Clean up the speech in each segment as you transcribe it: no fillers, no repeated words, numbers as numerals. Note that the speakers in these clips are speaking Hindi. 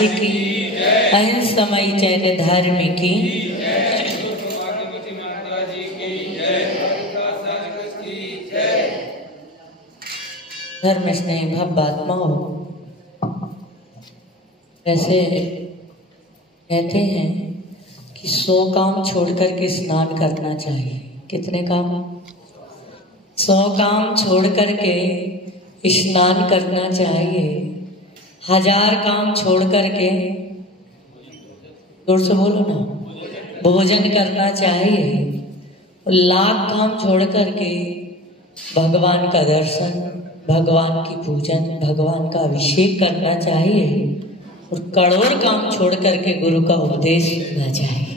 जी की, अहिंसमयी जैन धर्म की। धर्म स्नेही भव्यात्माओं, ऐसे कहते हैं कि 100 काम छोड़ करके स्नान करना चाहिए। कितने काम? 100 काम छोड़ करके स्नान करना चाहिए। 1000 काम छोड़ करके, जोर से बोलो ना, भोजन करना चाहिए। 1,00,000 काम छोड़ करके भगवान का दर्शन, भगवान की पूजन, भगवान का अभिषेक करना चाहिए। और करोड़ काम छोड़ करके गुरु का उपदेश सुनना चाहिए,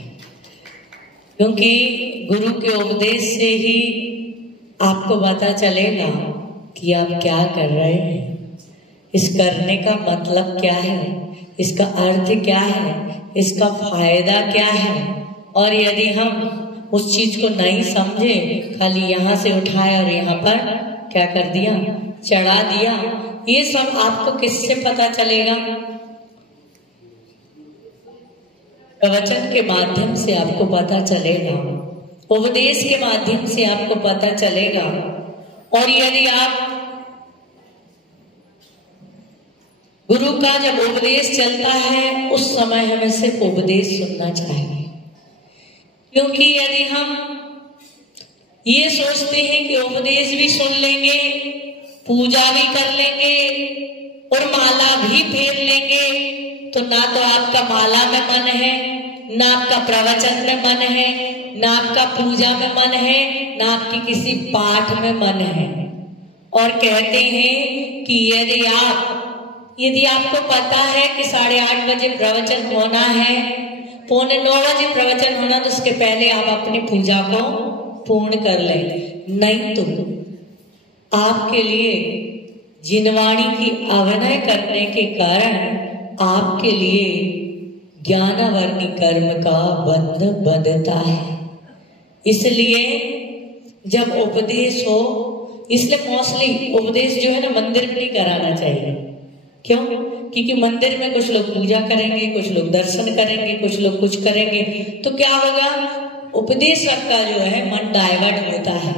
क्योंकि गुरु के उपदेश से ही आपको पता चलेगा कि आप क्या कर रहे हैं, इस करने का मतलब क्या है, इसका अर्थ क्या है, इसका फायदा क्या है। और यदि हम उस चीज को नहीं समझे, खाली यहाँ से उठाए और यहाँ पर क्या कर दिया, चढ़ा दिया, ये सब आपको किससे पता चलेगा? प्रवचन के माध्यम से आपको पता चलेगा, उपदेश के माध्यम से आपको पता चलेगा। और यदि आप गुरु का जब उपदेश चलता है, उस समय हमें सिर्फ उपदेश सुनना चाहिए। क्योंकि यदि हम ये सोचते हैं कि उपदेश भी सुन लेंगे, पूजा भी कर लेंगे और माला भी फेर लेंगे, तो ना तो आपका माला में मन है, ना आपका प्रवचन में मन है, ना आपका पूजा में मन है, ना आपकी किसी पाठ में मन है। और कहते हैं कि यदि आपको पता है कि 8:30 बजे प्रवचन होना है, 8:45 बजे प्रवचन होना, तो उसके पहले आप अपनी पूजा को पूर्ण कर लें। नहीं तो आपके लिए जिनवाणी की अभिनय करने के कारण आपके लिए ज्ञानावर्णी कर्म का बंध बंधता है। इसलिए जब उपदेश हो, इसलिए मोस्टली उपदेश जो है ना, मंदिर में नहीं कराना चाहिए। क्यों? क्योंकि मंदिर में कुछ लोग पूजा करेंगे, कुछ लोग दर्शन करेंगे, कुछ लोग कुछ करेंगे, तो क्या होगा, उपदेशक का जो है मन डाइवर्ट होता है।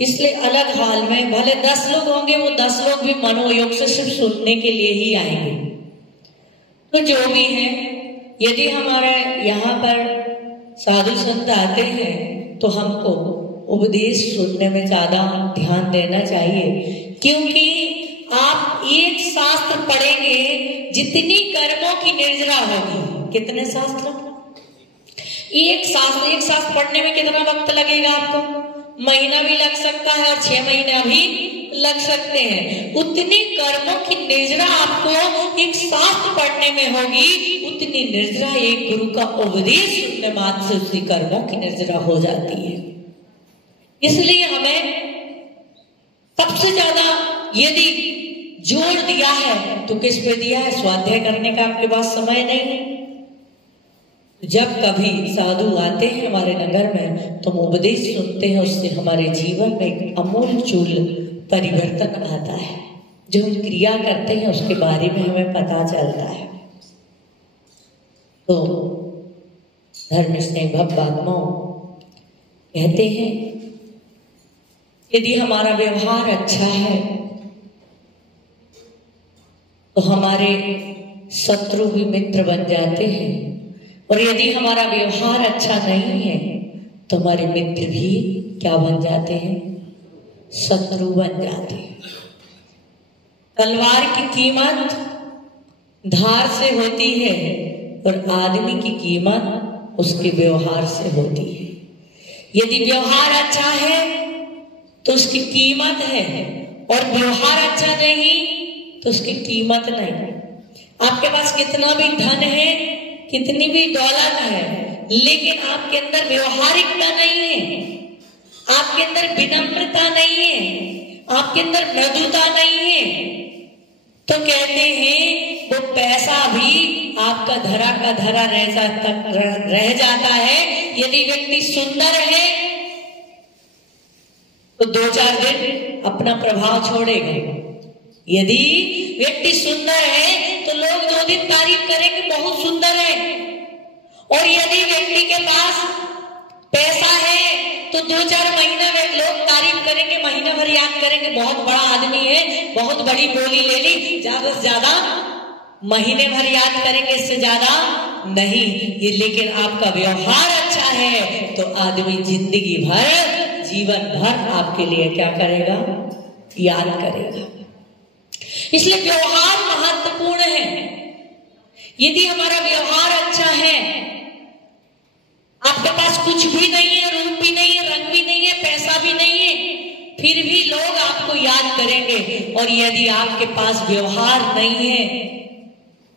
इसलिए अलग हाल में भले 10 लोग होंगे, वो 10 लोग भी मनोयोग से सिर्फ सुनने के लिए ही आएंगे। तो जो भी है, यदि हमारे यहाँ पर साधु संत आते हैं तो हमको उपदेश सुनने में ज्यादा ध्यान देना चाहिए। क्योंकि आप एक शास्त्र पढ़ेंगे, जितनी कर्मों की निर्जरा होगी। कितने शास्त्र? एक शास्त्र पढ़ने में कितना वक्त लगेगा आपको? महीना भी लग सकता है और 6 महीने भी लग सकते हैं। उतनी कर्मों की निर्जरा आपको एक शास्त्र पढ़ने में होगी, उतनी निर्जरा एक गुरु का उपदेश सुनने मात्र से उसी कर्मों की निर्जरा हो जाती है। इसलिए हमें सबसे ज्यादा यदि जोर दिया है तो किस पे दिया है? स्वाध्याय करने का आपके पास समय नहीं है। जब कभी साधु आते हैं हमारे नगर में तो हम उपदेश सुनते हैं, उससे हमारे जीवन में एक अमूलचूल परिवर्तन आता है। जो हम क्रिया करते हैं उसके बारे में हमें पता चलता है। तो धर्म स्नेही भव्यात्माओं कहते हैं, यदि हमारा व्यवहार अच्छा है तो हमारे शत्रु भी मित्र बन जाते हैं, और यदि हमारा व्यवहार अच्छा नहीं है तो हमारे मित्र भी क्या बन जाते हैं? शत्रु बन जाते हैं। तलवार की कीमत धार से होती है और आदमी की कीमत उसके व्यवहार से होती है। यदि व्यवहार अच्छा है तो उसकी कीमत है, और व्यवहार अच्छा नहीं तो उसकी कीमत नहीं। आपके पास कितना भी धन है, कितनी भी दौलत है, लेकिन आपके अंदर व्यवहारिकता नहीं है, आपके अंदर विनम्रता नहीं है, आपके अंदर मृदुता नहीं है, तो कहते हैं वो पैसा भी आपका धरा का धरा रह जाता है। यदि व्यक्ति सुंदर है तो 2-4 दिन अपना प्रभाव छोड़ेगा, यदि व्यक्ति सुंदर है तो लोग 2 दिन तारीफ करेंगे बहुत सुंदर है, और यदि व्यक्ति के पास पैसा है तो 2-4 महीने में लोग तारीफ करेंगे, महीने भर याद करेंगे बहुत बड़ा आदमी है, बहुत बड़ी बोली ले ली, ज्यादा से ज्यादा महीने भर याद करेंगे, इससे ज्यादा नहीं। ये लेकिन आपका व्यवहार अच्छा है तो आदमी जिंदगी भर, जीवन भर आपके लिए क्या करेगा, याद करेगा। इसलिए व्यवहार महत्वपूर्ण है। यदि हमारा व्यवहार अच्छा है, आपके पास कुछ भी नहीं है, रूप भी नहीं है, रंग भी नहीं है, पैसा भी नहीं है, फिर भी लोग आपको याद करेंगे। और यदि आपके पास व्यवहार नहीं है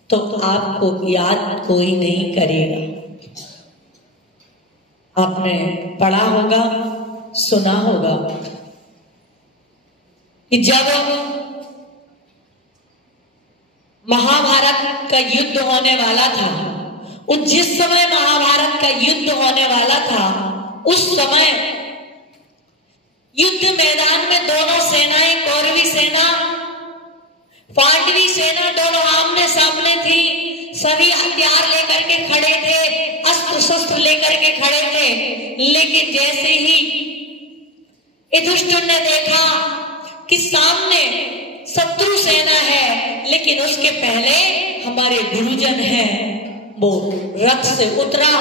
तो आपको याद कोई नहीं करेगा। आपने पढ़ा होगा, सुना होगा कि जब महाभारत का युद्ध होने वाला था, उस जिस समय महाभारत का युद्ध होने वाला था, उस समय युद्ध मैदान में दोनों सेनाएं, कौरवी सेना, पांडवी सेना, दोनों आमने सामने थी। सभी हथियार लेकर के खड़े थे, अस्त्र शस्त्र लेकर के खड़े थे। लेकिन जैसे ही युधिष्ठिर ने देखा कि सामने शत्रु सेना है, लेकिन उसके पहले हमारे गुरुजन हैं, वो रथ से उतरा,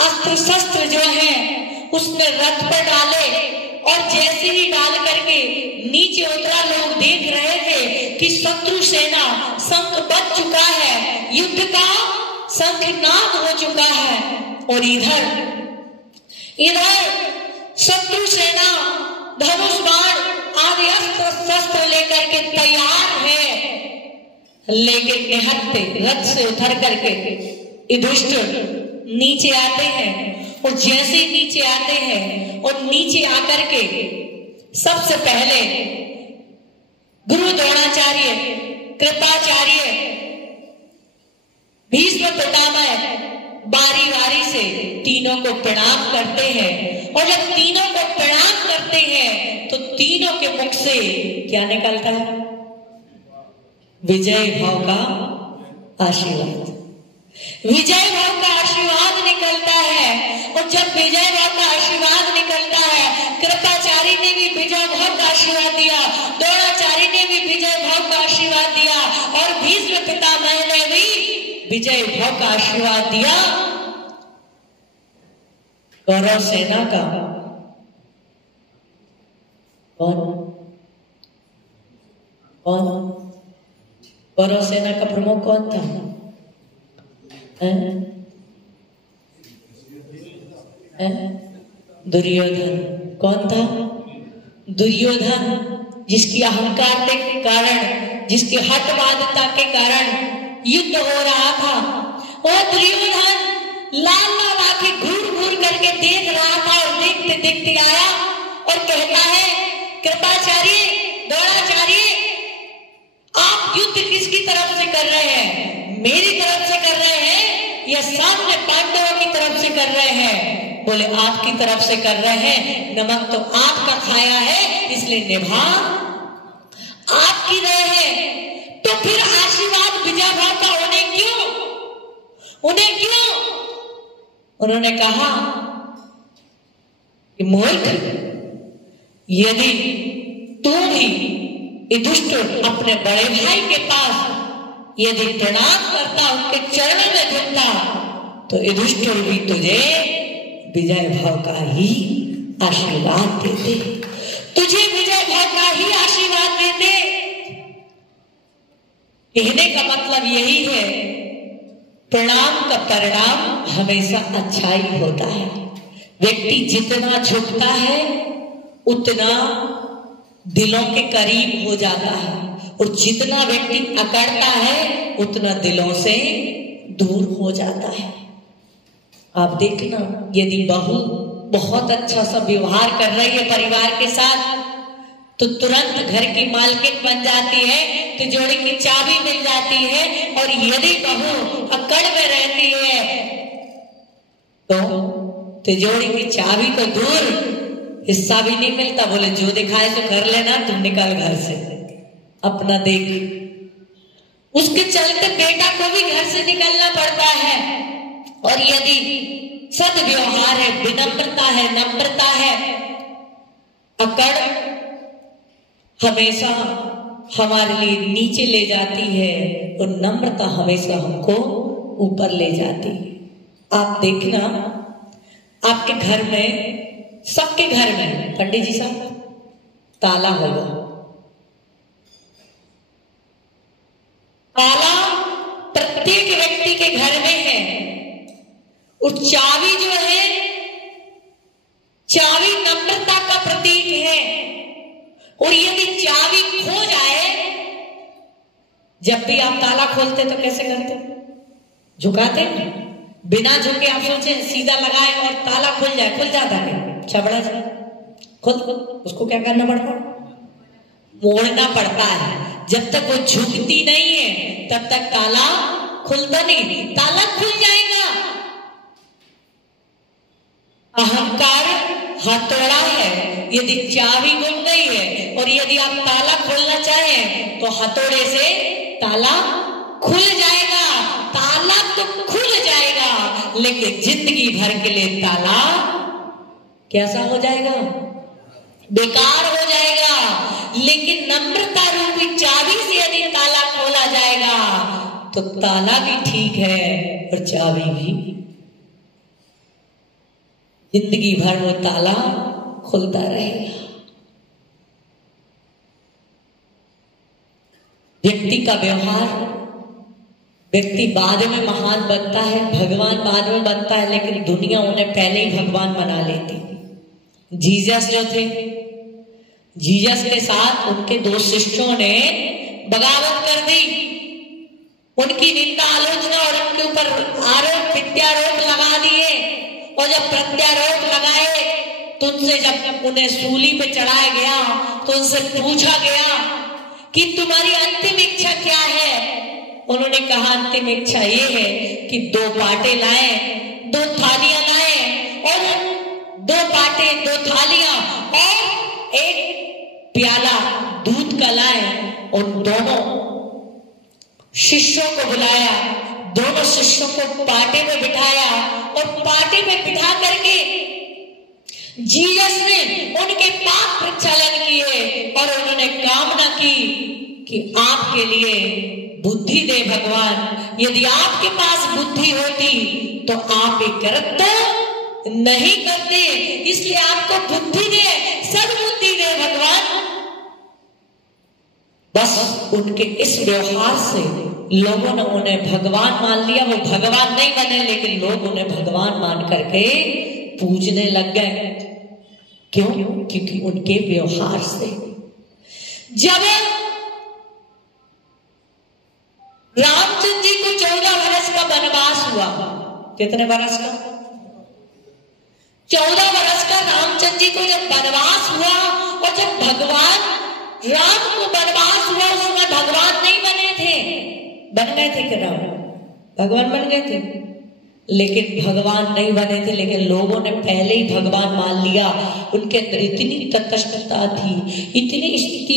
अस्त्र शस्त्र जो है उसने रथ पर डाले, और जैसे ही डाल करके नीचे उतरा, लोग देख रहे थे कि शत्रु सेना शंख बज चुका है, युद्ध का शंखनाद हो चुका है, और इधर शत्रु सेना धनुष बाण आदि अस्त्र शस्त्र लेकर के तैयार है। लेकिन निहत्ते रथ से उतर करके युधिष्ठिर नीचे आते हैं, और जैसे ही नीचे आते हैं और नीचे आकर के सबसे पहले गुरु द्रोणाचार्य, कृपाचार्य, भीष्म पितामह बारी बारी से तीनों को प्रणाम करते हैं। और जब तीनों को प्रणाम करते हैं तो तीनों के मुख से क्या निकलता है, विजय भाव का आशीर्वाद, विजय भाव का आशीर्वाद निकलता है। और जब विजय भाव का आशीर्वाद निकलता है, कृपाचार्य ने भी विजय भाव का आशीर्वाद दिया, द्रोणाचार्य ने भी विजय भाव का आशीर्वाद दिया, और भीष्म पितामह ने भी विजय भाव का आशीर्वाद दिया। कौरव सेना का कौन कौरव सेना का प्रमुख कौन था? दुर्योधन। कौन था? दुर्योधन, जिसकी अहंकार के कारण, जिसकी हठवादता के कारण युद्ध हो रहा था। वो दुर्योधन लाल लाल आंखें घूर घूर करके देख रहा था, और देखते देखते आया और कहता है, कृपाचार्य, द्रोणाचार्य, आप युद्ध किसकी तरफ से कर रहे हैं? मेरी तरफ से कर रहे हैं या सामने पांडवों की तरफ से कर रहे हैं? बोले आपकी तरफ से कर रहे हैं, नमक तो आपका खाया है, इसलिए निभा आपकी रहे हैं। तो फिर आशीर्वाद विजय भाव का उन्हें क्यों? उन्होंने कहा कि मूर्ख, यदि तू भी युधिष्ठिर अपने बड़े भाई के पास यदि प्रणाम करता, उनके चरणों में झुकता, तो युधिष्ठिर भी तुझे विजय भाव का ही आशीर्वाद देते, तुझे विजय भाव का ही आशीर्वाद देते। कहने का मतलब यही है, प्रणाम का परिणाम हमेशा अच्छा ही होता है। व्यक्ति जितना झुकता है उतना दिलों के करीब हो जाता है, और जितना व्यक्ति अकड़ता है उतना दिलों से दूर हो जाता है। आप देखना, यदि बहू बहुत अच्छा सा व्यवहार कर रही है परिवार के साथ, तो तुरंत घर की मालकिन बन जाती है, तिजोरी की चाबी मिल जाती है। और यदि बहू अकड़ में रहती है तो तिजोरी की चाबी तो दूर, हिस्सा भी नहीं मिलता। बोले जो दिखाए तो कर लेना, तुम निकल घर से, अपना देख, उसके चलते बेटा को भी घर से निकलना पड़ता है। और यदि सद्व्यवहार है, विनम्रता है, नम्रता है, अकड़ हमेशा हमारे लिए नीचे ले जाती है और नम्रता हमेशा हमको ऊपर ले जाती है। आप देखना, आपके घर में, सबके घर में, पंडित जी साहब, ताला होगा। ताला प्रत्येक व्यक्ति के घर में है। और चाबी जो है, चाबी नम्रता का प्रतीक है। और यदि चाबी खो जाए, जब भी आप ताला खोलते तो कैसे करते? झुकाते? बिना झुके आप सोचे सीधा लगाए और ताला खुल जाए, खुल जाता है? छबड़ा जाए, खुल उसको क्या करना पड़ता है? मोड़ना पड़ता है। जब तक वो झुकती नहीं है तब तक ताला खुलता नहीं। ताला खुल जाएगा। अहंकार हथौड़ा है। यदि चाबी गुम गई है और यदि आप ताला खोलना चाहें तो हथौड़े से ताला खुल जाएगा। ताला तो खुल जाएगा, लेकिन जिंदगी भर के लिए ताला कैसा हो जाएगा? बेकार हो जाएगा। लेकिन नम्रता रूपी चाबी से यदि ताला खोला जाएगा तो ताला भी ठीक है और चाबी भी। जिंदगी भर वो ताला खुलता रहेगा। व्यक्ति का व्यवहार, व्यक्ति बाद में महान बनता है, भगवान बाद में बनता है, लेकिन दुनिया उन्हें पहले ही भगवान बना लेती। जीसस जो थे, जीसस के साथ उनके दो शिष्यों ने बगावत कर दी। उनकी निंदा, आलोचना और उनके ऊपर आरोप प्रत्यारोप लगा दिए। और जब प्रत्यारोप लगाए तो उनसे, जब उन्हें सूली पे चढ़ाया गया तो उनसे पूछा गया कि तुम्हारी अंतिम इच्छा क्या है? उन्होंने कहा अंतिम इच्छा ये है कि 2 पाटे लाए, 2 थालियां लाए, और 2 पाटे, 2 थालियां और 1 प्याला दूध का लाए। और दोनों शिष्यों को बुलाया, दोनों शिष्यों को पाटे में बिठाया और पाटे में बिठा करके जीसस ने उनके पाप प्रक्षालन किए और उन्होंने कामना की कि आपके लिए बुद्धि दे भगवान। यदि आपके पास बुद्धि होती तो आप ये करते नहीं करते, इसलिए आपको बुद्धि दे, सद्बुद्धि दे भगवान। बस उनके इस व्यवहार से लोगों ने उन्हें भगवान मान लिया। वो भगवान नहीं बने, लेकिन लोग उन्हें भगवान मान करके पूजने लग गए। क्यों? क्योंकि उनके व्यवहार से। जब रामचंद्र जी को 14 वर्ष का वनवास हुआ, कितने वर्ष का? 14 वर्ष का रामचंद्र जी को जब वनवास हुआ, और जब भगवान राम को वनवास हुआ, उस समय भगवान नहीं बने थे। बन गए थे क्या? राम भगवान बन गए थे, लेकिन भगवान नहीं बने थे। लेकिन लोगों ने पहले ही भगवान मान लिया। उनके अंदर इतनी तटस्थता थी, इतनी स्थिति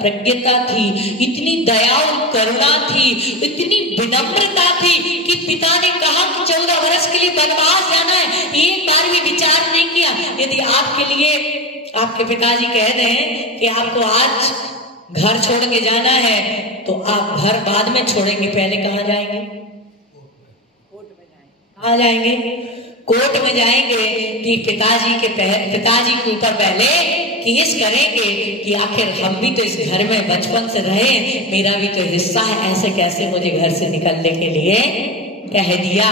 प्रज्ञता थी, इतनी दया और करुणा थी, इतनी विनम्रता थी कि पिता ने कहा कि 14 वर्ष के लिए वनवास जाना है, एक बार भी विचार नहीं किया। यदि आपके लिए आपके पिताजी कह रहे हैं कि आपको आज घर छोड़ के जाना है, तो आप घर बाद में छोड़ेंगे, पहले कहाँ जाएंगे? कहाँ जाएंगे? कोर्ट में जाएंगे कि पिताजी के ऊपर पहले केस करेंगे कि आखिर हम भी तो इस घर में बचपन से रहे, मेरा भी तो हिस्सा है, ऐसे कैसे मुझे घर से निकलने के लिए कह दिया।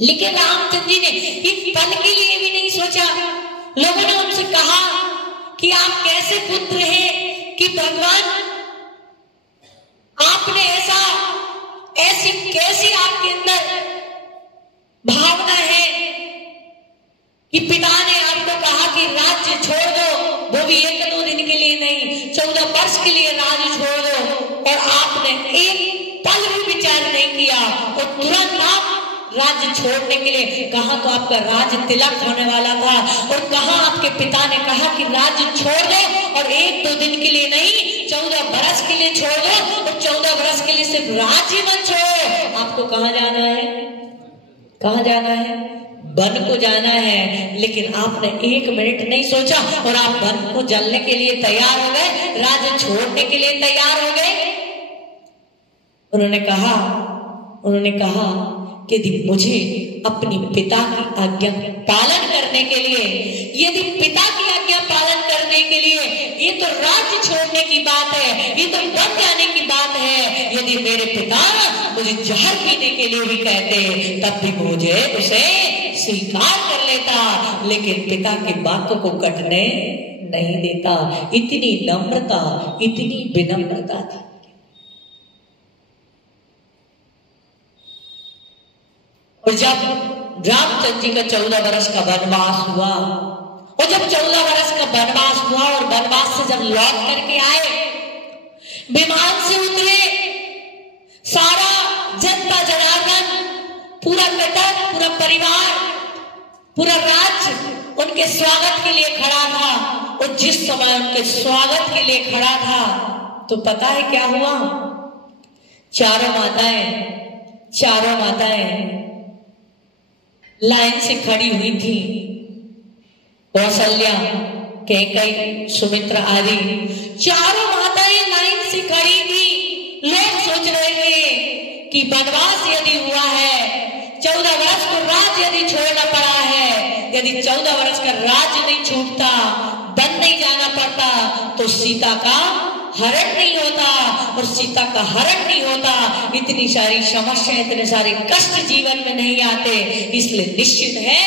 लेकिन रामचंद्र जी ने एक पल के लिए भी नहीं सोचा। लोगों ने उनसे कहा कि आप कैसे पुत्र हैं कि भगवान आपने ऐसी कैसी आपके अंदर भावना है कि पिता ने आपको कहा कि राज्य छोड़ दो, वो भी 1-2 दिन के लिए नहीं, 14 वर्ष के लिए राज्य छोड़ दो, और आपने एक पल भी विचार नहीं किया और तुरंत आप राज्य छोड़ने के लिए कहा। तो आपका राज्य तिलक होने वाला था, और कहा आपके पिता ने कहा कि राज्य छोड़ दो, और 1-2 दिन के लिए नहीं, 14 बरस के लिए छोड़ दो, और 14 बरस के लिए सिर्फ राज्य मत छोड़ो। आपको कहाँ जाना है? कहाँ जाना है? वन को जाना है। लेकिन आपने 1 मिनट नहीं सोचा और आप वन को जलने के लिए तैयार हो गए, राज्य छोड़ने के लिए तैयार हो गए। उन्होंने कहा कि यदि मुझे अपनी पिता की आज्ञा पालन करने के लिए, यदि पिता की आज्ञा पालन करने के लिए, ये तो राज्य छोड़ने की बात है, ये तो वन जाने की बात है। यदि मेरे पिता मुझे जहर पीने के लिए भी कहते तब भी मुझे उसे स्वीकार कर लेता, लेकिन पिता के वाक्य को कटने नहीं देता। इतनी नम्रता, इतनी विनम्रता थी। और जब रामचंद्र जी का 14 वर्ष का वनवास हुआ, और जब 14 वर्ष का वनवास हुआ और वनवास से जब लौट करके आए, विमान से उतरे, सारा जनता जनार्दन, पूरा कटक, पूरा परिवार, पूरा राज्य उनके स्वागत के लिए खड़ा था। और जिस समय उनके स्वागत के लिए खड़ा था, तो पता है क्या हुआ? चारों माताएं लाइन से खड़ी हुई थी। कौशल्या, कैकेयी, सुमित्रा आदि चारों माताएं लाइन से खड़ी थी। लोग सोच रहे थे कि वनवास यदि हुआ है, 14 वर्ष को राज्य यदि छोड़ना पड़ा है, यदि 14 वर्ष का राज्य नहीं छूटता, वन नहीं जाना पड़ता, तो सीता का हरण नहीं होता, और सीता का हरण नहीं होता, इतनी सारी समस्या, इतने सारे कष्ट जीवन में नहीं आते। इसलिए निश्चित है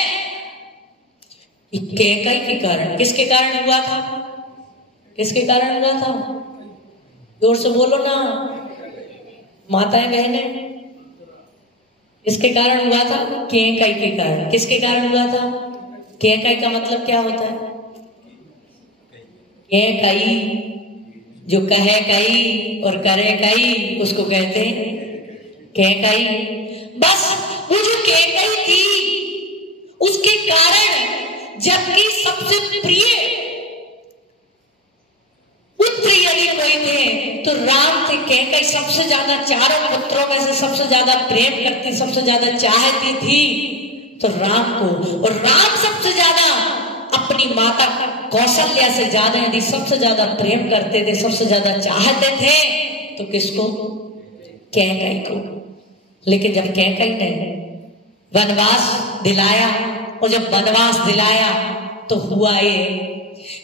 कि कैकेयी के कारण, किसके कारण हुआ था? किसके कारण हुआ था? जोर से बोलो ना माताएं बहने। किसके कारण हुआ था? कैकेयी के कारण। किसके कारण हुआ था? कैकेयी का मतलब क्या होता है? कैकेयी, जो कहे कई और करे कई, उसको कहते हैं कैकेयी। बस वो जो कैकेयी थी, उसके कारण, जबकि सबसे प्रिय पुत्र यदि कोई थे तो राम थे। कैकेयी सबसे ज्यादा, चारों पुत्रों में से सबसे ज्यादा प्रेम करती, सबसे ज्यादा चाहती थी तो राम को, और राम सबसे ज्यादा अपनी माता कौशल्या से ज्यादा, यदि सबसे ज्यादा प्रेम करते थे, सबसे ज्यादा चाहते थे, तो किसको? कैकेयी को। लेकिन जब कैकेयी ने वनवास दिलाया, और जब वनवास दिलाया तो हुआ ये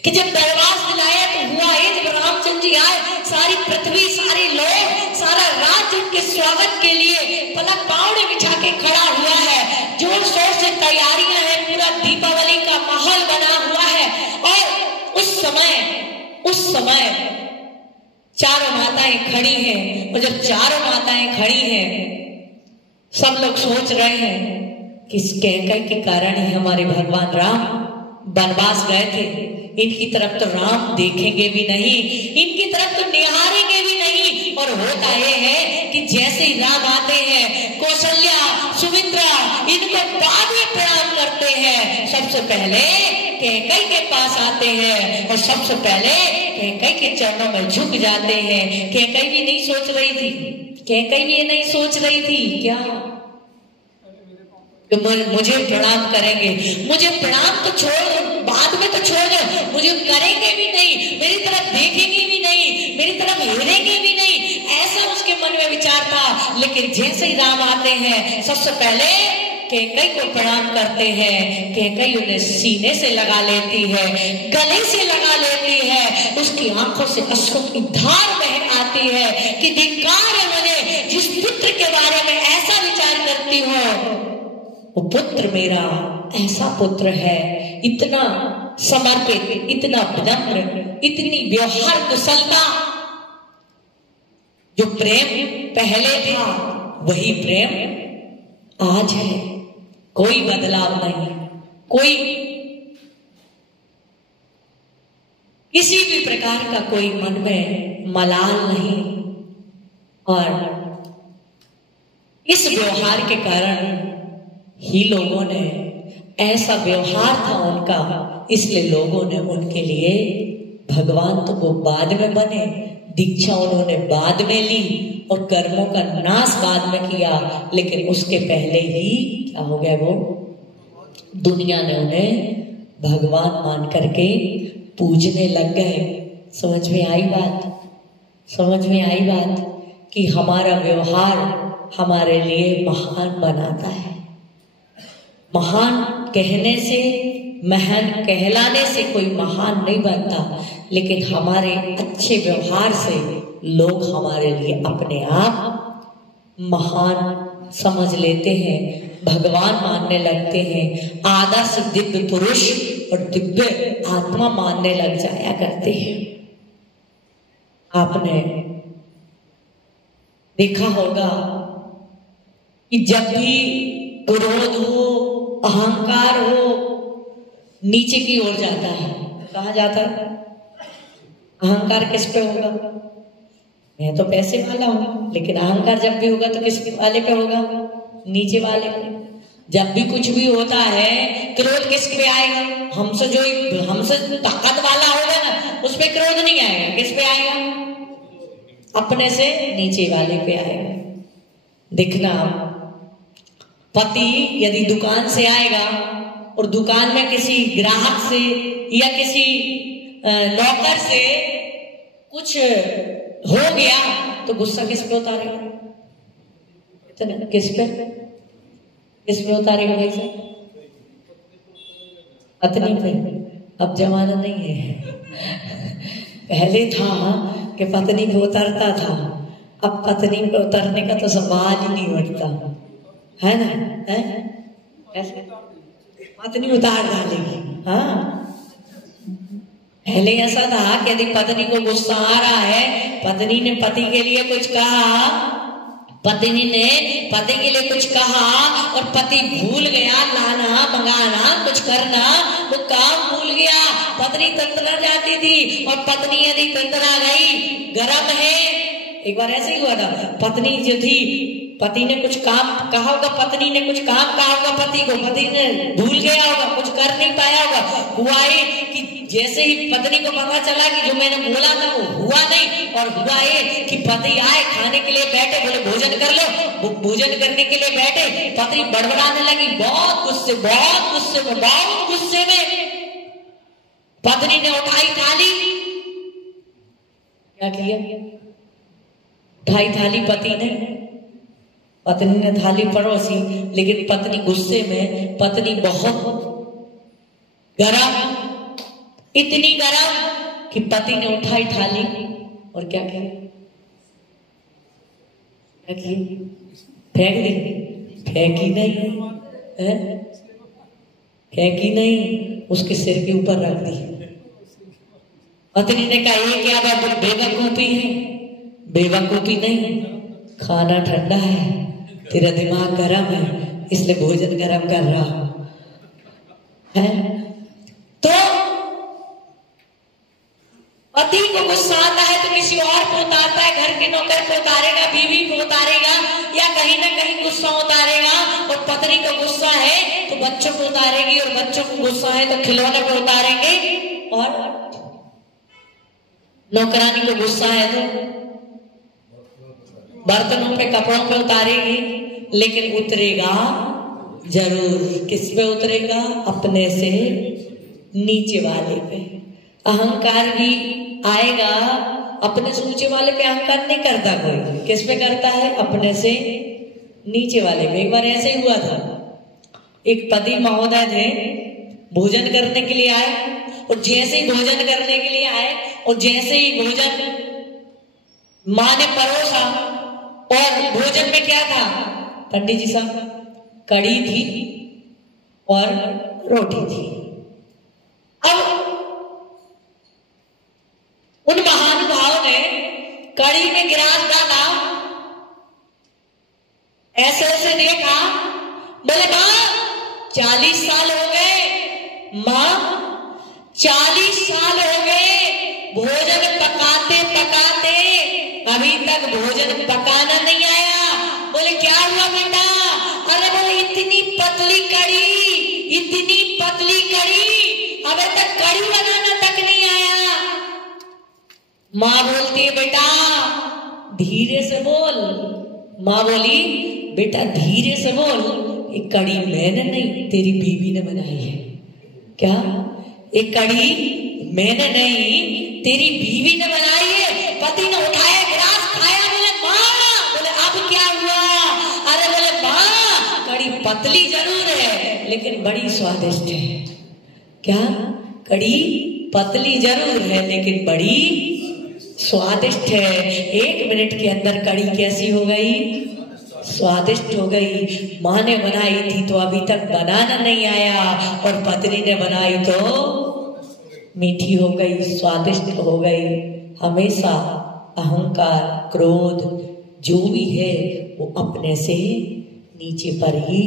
कि जब वनवास दिलाया तो हुआ ये, जब रामचंद्र जी आए, सारी पृथ्वी, सारे लोग, सारा राज्य उनके स्वागत के लिए पलक पावड़े बिछा के खड़ा हुआ है। जोर शोर से तैयारियां हैं, पूरा दीपावली का माहौल बना हुआ है। और उस समय चारों माताएं खड़ी हैं, और जब चारों माताएं खड़ी हैं, सब लोग सोच रहे हैं कि इस कैकेयी के कारण ही हमारे भगवान राम वनवास गए थे। इनकी तरफ तो राम देखेंगे भी नहीं, इनकी तरफ तो निहारेंगे भी नहीं। और होता यह है कि जैसे ही राम आते हैं, कौशल्या, सुमित्रा इनको बाद में प्रणाम करते हैं, सबसे पहले कैकेयी के पास आते हैं और सबसे पहले कैकेयी के चरणों में झुक जाते हैं। कैकेयी भी नहीं सोच रही थी, कैकेयी भी ये नहीं सोच रही थी क्या मुझे प्रणाम करेंगे, मुझे प्रणाम तो छोड़, बाद में तो छोड़ दो, मुझे करेंगे भी नहीं, मेरी तरफ देखेंगे भी नहीं, मेरी तरफ हिलेंगे भी नहीं, ऐसा उसके मन में विचार था। लेकिन जैसे ही राम आते हैं, सबसे पहले कैकेयी को प्रणाम करते हैं। कैकेयी उन्हें सीने से लगा लेती है, गले से लगा लेती है, उसकी आंखों से अश्रु की धार बह आती है कि धिक्कार है मुझे, जिस पुत्र के बारे में ऐसा विचार करती हो, वो पुत्र मेरा ऐसा पुत्र है, इतना समर्पित, इतना विनम्र, इतनी व्यवहार कुशलता। जो प्रेम पहले था वही प्रेम आज है, कोई बदलाव नहीं, कोई किसी भी प्रकार का कोई मन में मलाल नहीं। और इस व्यवहार के कारण ही लोगों ने, ऐसा व्यवहार था उनका, इसलिए लोगों ने उनके लिए, भगवान तो वो बाद में बने, दीक्षा उन्होंने बाद में ली और कर्मों का नाश बाद में किया, लेकिन उसके पहले ही क्या हो गया, वो दुनिया ने उन्हें भगवान मान करके पूजने लग गए। समझ में आई बात? समझ में आई बात कि हमारा व्यवहार हमारे लिए महान बनाता है। महान कहने से, महान कहलाने से कोई महान नहीं बनता, लेकिन हमारे अच्छे व्यवहार से लोग हमारे लिए अपने आप महान समझ लेते हैं, भगवान मानने लगते हैं, आदर्श दिव्य पुरुष और दिव्य आत्मा मानने लग जाया करते हैं। आपने देखा होगा कि जब भी क्रोध हो, अहंकार हो, नीचे की ओर जाता है। कहाँ जाता है? अहंकार किस पे होगा? मैं तो पैसे वाला हूं, लेकिन अहंकार जब भी होगा तो किस वाले पे होगा? नीचे वाले पे। जब भी कुछ भी होता है क्रोध किस पे आएगा? हमसे ताकत वाला होगा ना, उस पे क्रोध नहीं आएगा। किस पे आएगा? अपने से नीचे वाले पे आएगा। देखना, पति यदि दुकान से आएगा और दुकान में किसी ग्राहक से या किसी नौकर से कुछ हो गया तो गुस्सा किस पे उतारेगा? किस पे उतारेगा भाई साहब? पत्नी पे। अब जमाना नहीं है। पहले था कि पत्नी पे उतरता था, अब पत्नी पे उतरने का तो सवाल ही नहीं उठता है ना? है ऐसे पत्नी उतार डालेगी। हाँ, पहले ऐसा था कि यदि पत्नी को गुस्सा आ रहा है, पत्नी ने पति के लिए कुछ कहा, पत्नी ने पति के लिए कुछ कहा और पति भूल गया लाना मंगाना कुछ करना, वो काम भूल गया, पत्नी तंत्रा जाती थी। और पत्नी यदि तंत्रा गई, गरम है, एक बार ऐसे ही हुआ था, पत्नी जो थी, पति ने कुछ काम कहा होगा, पत्नी ने कुछ काम कहा होगा पति को, पति ने भूल गया होगा, कुछ कर नहीं पाया होगा। हुआ है कि जैसे ही पत्नी को पता चला कि जो मैंने बोला था वो हुआ नहीं, और हुआ है कि पति आए खाने के लिए बैठे, बोले भोजन कर लो, भोजन करने के लिए बैठे, पत्नी बड़बड़ाने लगी, बहुत गुस्से में पत्नी ने उठाई थाली, क्या किया? उठाई थाली पत्नी ने थाली परोसी, लेकिन पत्नी गुस्से में, पत्नी बहुत गरम, इतनी गरम कि पति ने उठाई थाली और क्या किया? फेंक दी? फेंकी नहीं, उसके सिर के ऊपर रख दी। पत्नी ने कहा, ये क्या बात बेवकूफी है? बेवकूफी नहीं, खाना ठंडा है, तेरा दिमाग गर्म है, इसलिए भोजन गर्म कर रहा है। तो पति को गुस्सा आता है तो किसी और को उतारता है, घर के नौकर को उतारेगा, बीवी को उतारेगा, या कहीं ना कहीं गुस्सा उतारेगा। और पत्नी को गुस्सा है तो बच्चों को उतारेगी, और बच्चों को गुस्सा है तो खिलौने को उतारेंगे, और नौकरानी को गुस्सा है तो बर्तनों पे, कपड़ों पे उतारेगी, लेकिन उतरेगा जरूर। किस पे उतरेगा? अपने से नीचे वाले पे। अहंकार भी आएगा, अपने से ऊंचे वाले पे अहंकार नहीं करता कोई, किस पे करता है? अपने से नीचे वाले पे। एक बार ऐसे ही हुआ था, एक पति महोदय थे, भोजन करने के लिए आए, और जैसे ही भोजन करने के लिए आए और जैसे ही भोजन माँ ने परोसा, और भोजन में क्या था पंडित जी साहब? कड़ी थी और रोटी थी। अब उन महानुभाव ने कड़ी में गिलास डाला, ऐसे ऐसे देखा, बोले माँ 40 साल हो गए, माँ 40 साल हो गए भोजन पकाते पकाते, अभी तक भोजन पकाना नहीं आया। बोले क्या हुआ बेटा? अरे बोले इतनी पतली कड़ी, अभी तक कड़ी बनाना तक नहीं आया। माँ बोलती है बेटा धीरे से बोल। माँ बोली बेटा धीरे से बोल, ये कड़ी मैंने नहीं तेरी बीवी ने बनाई है। क्या? एक कड़ी मैंने नहीं तेरी बीवी ने बनाई है। पति ने उठाया गिलास खाया, बोले माँ, बोले अब क्या हुआ? अरे बोले माँ कड़ी पतली जरूर है लेकिन बड़ी स्वादिष्ट है। क्या? कड़ी पतली जरूर है लेकिन बड़ी स्वादिष्ट है। 1 मिनट के अंदर कड़ी कैसी हो गई? स्वादिष्ट हो गई। माँ ने बनाई थी तो अभी तक बनाना नहीं आया, और पत्नी ने बनाई तो मीठी हो गई, स्वादिष्ट हो गई। हमेशा अहंकार, क्रोध जो भी है वो अपने से नीचे पर ही,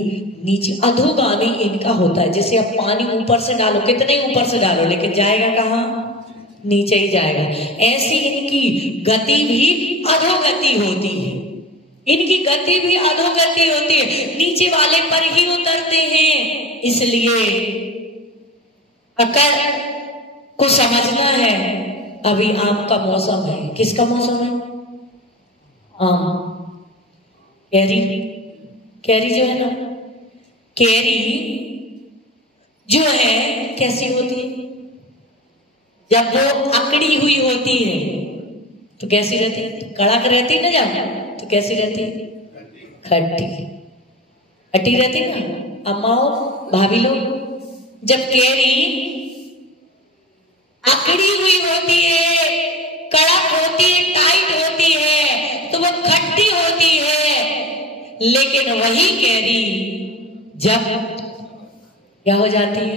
नीचे अधोगामी इनका होता है। जैसे आप पानी ऊपर से डालो, कितने ऊपर से डालो लेकिन जाएगा कहाँ? नीचे ही जाएगा। ऐसी इनकी गति भी अधोगति होती है। इनकी गति भी अधोगति होती है, नीचे वाले पर ही उतरते हैं। इसलिए अकल को समझना है। अभी आम का मौसम है। किसका मौसम है? आम, कैरी। कैरी जो है ना, कैरी जो है कैसी होती है? जब वो अकड़ी हुई होती है तो कैसी रहती है? कड़क रहती है ना, जब तो कैसी रहती है? खट्टी खट्टी रहती है ना। अम्माओं, भाभी लोग, जब कैरी अकड़ी हुई होती है, कड़क होती है, टाइट होती है तो वो खट्टी होती है। लेकिन वही कैरी जब क्या हो जाती है?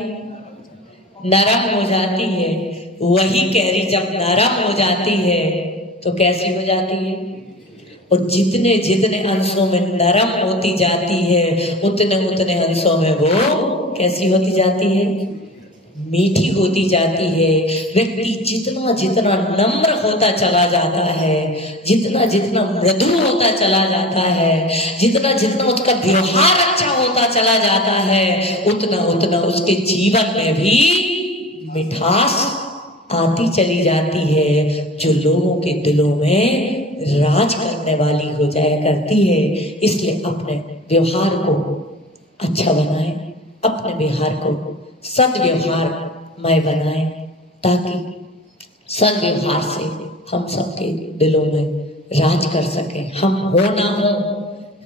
नरम हो जाती है। वही कैरी जब नरम हो जाती है तो कैसी हो जाती है? और जितने जितने अंशों में नरम होती जाती है उतने उतने अंशों में वो कैसी होती जाती है? मीठी होती जाती है। व्यक्ति जितना जितना नम्र होता चला जाता है, जितना जितना मृदु होता चला जाता है, जितना जितना उसका व्यवहार अच्छा होता चला जाता है, उतना उतना उसके जीवन में भी मिठास आती चली जाती है, जो लोगों के दिलों में राज करने वाली हो जाया करती है। इसलिए अपने व्यवहार को अच्छा बनाएं, अपने व्यवहार को सद्व्यवहारमय बनाएं, ताकि सद्व्यवहार से हम सबके दिलों में राज कर सकें। हम हो ना हो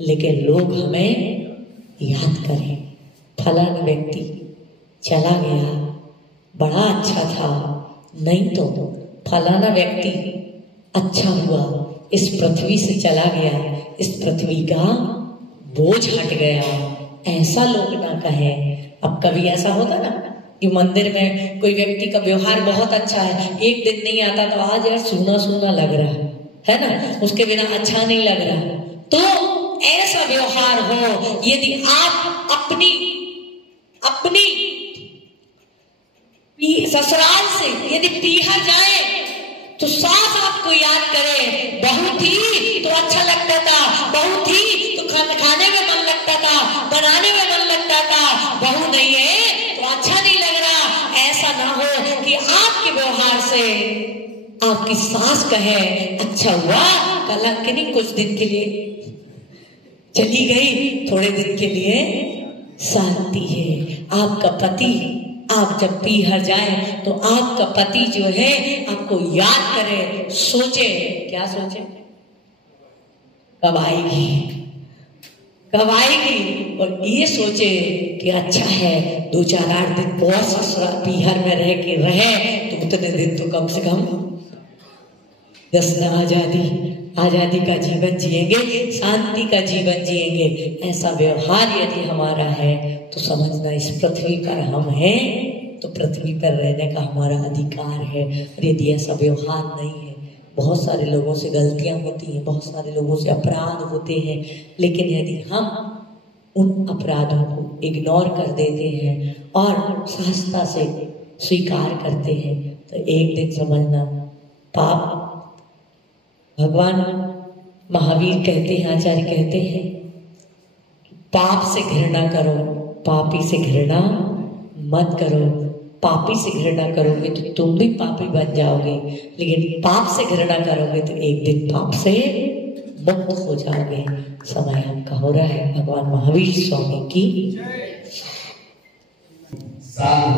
लेकिन लोग हमें याद करें। फलाना व्यक्ति चला गया, बड़ा अच्छा था, नहीं तो फलाना व्यक्ति अच्छा हुआ, इस पृथ्वी से चला गया, इस पृथ्वी का बोझ हट गया, ऐसा लोग ना कहें। अब कभी ऐसा होता ना कि मंदिर में कोई व्यक्ति का व्यवहार बहुत अच्छा है, एक दिन नहीं आता तो आज यार सूना सूना लग रहा है ना, उसके बिना अच्छा नहीं लग रहा। तो ऐसा व्यवहार हो। यदि आप अपनी ससुराल से यदि पीहर जाए तो सास आपको याद करे, बहू थी तो अच्छा लगता था, बहू थी तो खाने में मन लगता था, बनाने में मन लगता था, बहू नहीं है तो अच्छा नहीं लग रहा। ऐसा ना हो कि आपके व्यवहार से आपकी सास कहे अच्छा हुआ, कलंकिनी कुछ दिन के लिए चली गई, थोड़े दिन के लिए शांति है। आपका पति, आप जब पीहर जाए तो आपका पति जो है आपको याद करे, सोचे, क्या सोचे? कब आएगी, कब आएगी, और ये सोचे कि अच्छा है 2-4-8 दिन बहुत पीहर में रह के रहे तो उतने दिन तो कम से कम 10 आजादी का जीवन जिएंगे, शांति का जीवन जिएंगे। ऐसा व्यवहार यदि हमारा है तो समझना इस पृथ्वी पर हम हैं तो पृथ्वी पर रहने का हमारा अधिकार है। और यदि ऐसा व्यवहार नहीं है, बहुत सारे लोगों से गलतियां होती हैं, बहुत सारे लोगों से अपराध होते हैं, लेकिन यदि हम उन अपराधों को इग्नोर कर देते हैं और सहजता से स्वीकार करते हैं तो एक दिन समझना पाप। भगवान महावीर कहते हैं, आचार्य कहते हैं, पाप से घृणा करो, पापी से घृणा मत करो। पापी से घृणा करोगे तो तुम भी पापी बन जाओगे, लेकिन पाप से घृणा करोगे तो एक दिन पाप से मुक्त हो जाओगे। समय आपका हो रहा है। भगवान महावीर स्वामी की साल